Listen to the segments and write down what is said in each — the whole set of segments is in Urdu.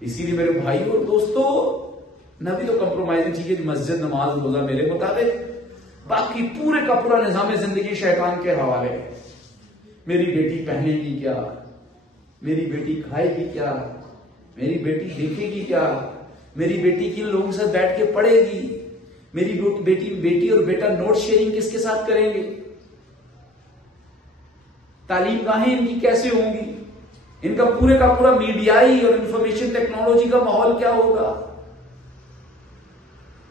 اسی لیے میرے بھائی اور دوستو، نبی تو کمپرومائزنگ ٹھیک ہے، مسجد نماز روزہ میرے مطابق، باقی پورے کا پورا نظام زندگی شیطان کے حوالے ہے۔ میری بیٹی پہنے گی کیا، میری بیٹی کھائے گی کیا، میری بیٹی دیکھے گی کیا، میری بیٹی کن لوگوں سے بیٹھ کے پڑھے گی، میری بیٹی اور بیٹا نوٹ شیئرنگ کس کے ساتھ کریں گے، تعلیم گاہیں ان کی کیسے ہوں گی، ان کا پورے کا پورا میڈیائی اور انفارمیشن ٹیکنالوجی کا ماحول کیا ہوگا،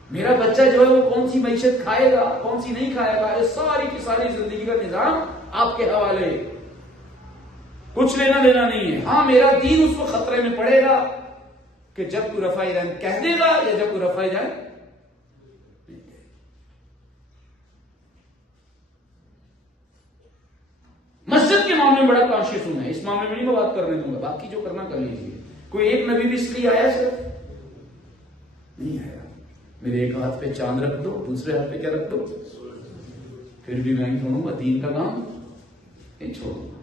میرا بچہ جو ہے وہ کون سی معیشت کھائے گا، کون سی نہیں کھائے گا، یہ ساری کی ساری زندگی کا نظام آپ کے حوالے، کچھ لینا دینا نہیں ہے۔ ہاں میرا دین اس وقت خطرے میں پڑے گا کہ جب کوئی رفع دین کہہ دے گا یا جب کوئی رفع دین نہیں کہے گا۔ مسجد کے معاملے میں بڑا کانشیس ہوں میں، اس معاملے میں نہیں میں بات کرنے دوں گا، باقی جو کرنا کر لیجیے۔ کوئی ایک نبی بھی اس لیے آیا صرف نہیں آیا، میرے ایک ہاتھ پہ چاند رکھ دو، دوسرے ہاتھ پہ کیا رکھ دو، پھر بھی میں نہیں چھوڑوں گا دین کا کام، نہیں چھوڑوں گا۔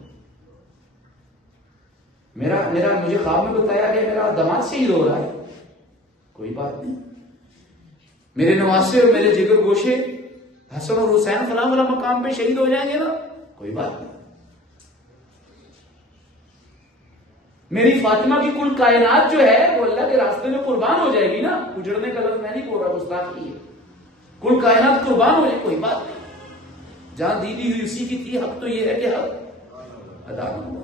مجھے خواب میں بتایا کہ میرا داماد شہید ہو رہا ہے، کوئی بات نہیں، میرے نواسے اور میرے جگر گوشے حسن اور حسین فلاں فلاں مقام پہ شہید ہو جائیں گے نا، کوئی بات نہیں، میری فاطمہ کی کل کائنات جو ہے وہ اللہ کے راستے میں قربان ہو جائے گی نا، اجڑنے کا لفظ میں نہیں بول رہا، گستاخی ہے، کل کائنات قربان ہو جائے، کوئی بات نہیں، جہاں دیدی ہوئی اسی کی تھی، حق تو یہ ہے کہ حق ادا ہوا۔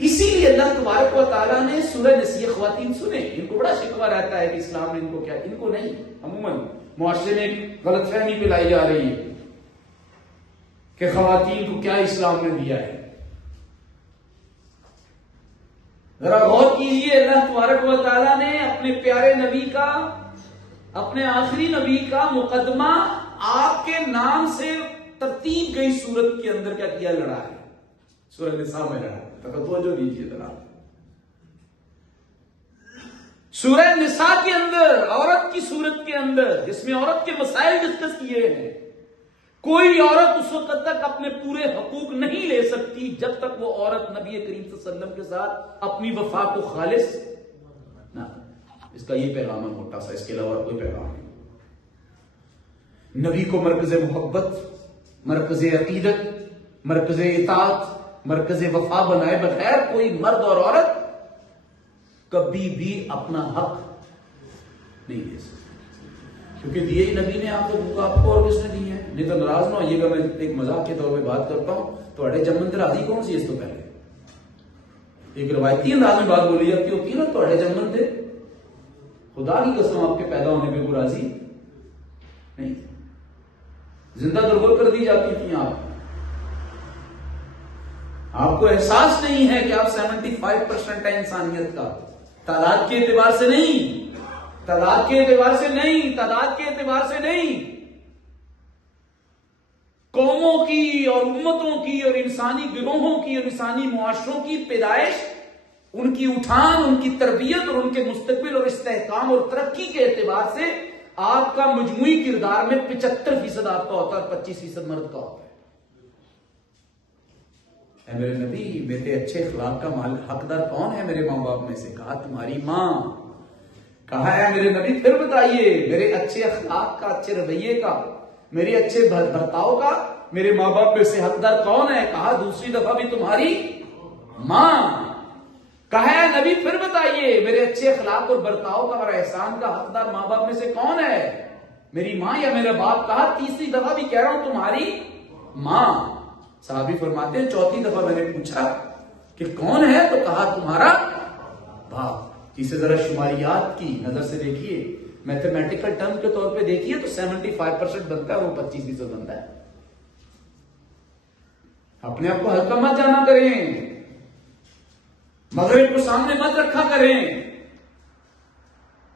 اسی لیے اللہ تبارک و تعالیٰ نے سورہ نسیہ، خواتین سنیں، ان کو بڑا شکوہ رہتا ہے کہ اسلام نے ان کو کیا، ان کو نہیں، عموماً معاشرے میں ایک غلط فہمی پہ لائی جا رہی ہے کہ خواتین کو کیا اسلام نے دیا ہے۔ ذرا غور کیجیے، اللہ تبارک و تعالیٰ نے اپنے پیارے نبی کا، اپنے آخری نبی کا مقدمہ آپ کے نام سے ترتیب گئی صورت کے اندر کیا کیا، لڑا ہے، سورہ نساء میں لڑا ہے، توجہ دیجیے ذرا۔ سورہ نساء کے اندر، عورت کی صورت کے اندر، جس میں عورت کے مسائل ڈسکس کیے ہیں، کوئی عورت اس وقت تک اپنے پورے حقوق نہیں لے سکتی جب تک وہ عورت نبی کریم صلی اللہ علیہ وسلم کے ساتھ اپنی وفا کو خالص نہ، اس کا یہ پیغام ہے موٹا سا، اس کے علاوہ کوئی پیغام نہیں۔ نبی کو مرکز محبت، مرکز عقیدت، مرکز اطاعت، مرکز وفا بنائے بغیر کوئی مرد اور عورت کبھی بھی اپنا حق نہیں دے سکتے، کیونکہ دیے ہی نبی نے آپ کو، اور کس نے دی ہے؟ نہیں تو ناراض نہ ہوئیے گا، میں ایک مذاق کے طور پہ بات کرتا ہوں، تھوڑے جمن تے راضی کون سی اس تو پہلے، ایک روایتی انداز میں بات بولی جاتی ہوتی ہے نا، تھوڑے جمن تے، خدا کی قسم آپ کے پیدا ہونے پہ کوئی راضی نہیں، زندہ درگور کر دی جاتی تھی آپ کو احساس نہیں ہے کہ آپ 75% ہے انسانیت کا، تعداد کے اعتبار سے نہیں، تعداد کے اعتبار سے نہیں، تعداد کے اعتبار سے نہیں، قوموں کی اور امتوں کی اور انسانی گروہوں کی اور انسانی معاشروں کی پیدائش، ان کی اٹھان، ان کی تربیت اور ان کے مستقبل اور استحکام اور ترقی کے اعتبار سے آپ کا مجموعی کردار میں 75% آپ کا ہوتا ہے، 25% مرد کا ہوتا ہے۔ اے میرے نبی، میرے اچھے اخلاق کا حقدار کون ہے میرے ماں باپ میں سے؟ کہا تمہاری ماں۔ کہا ہے میرے نبی پھر بتائیے، میرے اچھے اخلاق کا، اچھے رویے کا، میرے اچھے برتاؤ کا میرے ماں باپ میں سے حقدار کون ہے؟ کہا دوسری دفعہ بھی تمہاری ماں۔ کہا ہے نبی پھر بتائیے، میرے اچھے اخلاق اور برتاؤ کا اور احسان کا حقدار ماں باپ میں سے کون ہے؟ میری ماں یا میرا باپ۔ کہا تیسری دفعہ بھی کہہ رہا ہوں تمہاری ماں۔ صحابی فرماتے ہیں چوتھی دفعہ میں نے پوچھا کہ کون ہے؟ تو کہا تمہارا باپ۔ جسے ذرا شماریات کی نظر سے دیکھیے، میتھمیٹیکل ٹرم کے طور پہ دیکھیے تو 75% بنتا ہے، وہ 25% بنتا ہے۔ اپنے آپ کو ہلکا مت جانا کریں، مغرب کو سامنے مت رکھا کریں۔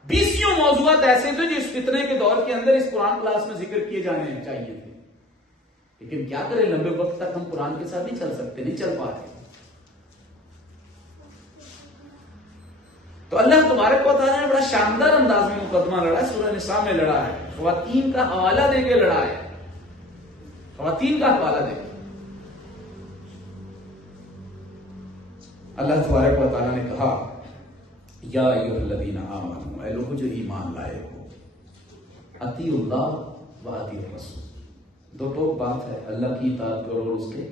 20 موضوعات ایسے تھے جو اس فتنے کے دور کے اندر اس قرآن کلاس میں ذکر کیے جانے چاہیے تھے، لیکن کیا کریں، لمبے وقت تک ہم قرآن کے ساتھ نہیں چل سکتے، نہیں چل پاتے۔ تو اللہ تبارک و تعالیٰ نے بڑا شاندار انداز میں مقدمہ لڑا ہے، سورہ نساء میں لڑا ہے، خواتین کا حوالہ دے کے لڑا ہے، خواتین کا حوالہ دے کے۔ اللہ تبارک و تعالیٰ نے کہا یا ایھا الذین آمنوا، اے لوگوں جو ایمان لائے ہو، اطیعوا اللہ و اطیعوا الرسول، دو ٹوک بات ہے، اللہ کی اطاعت کرو اور اس کے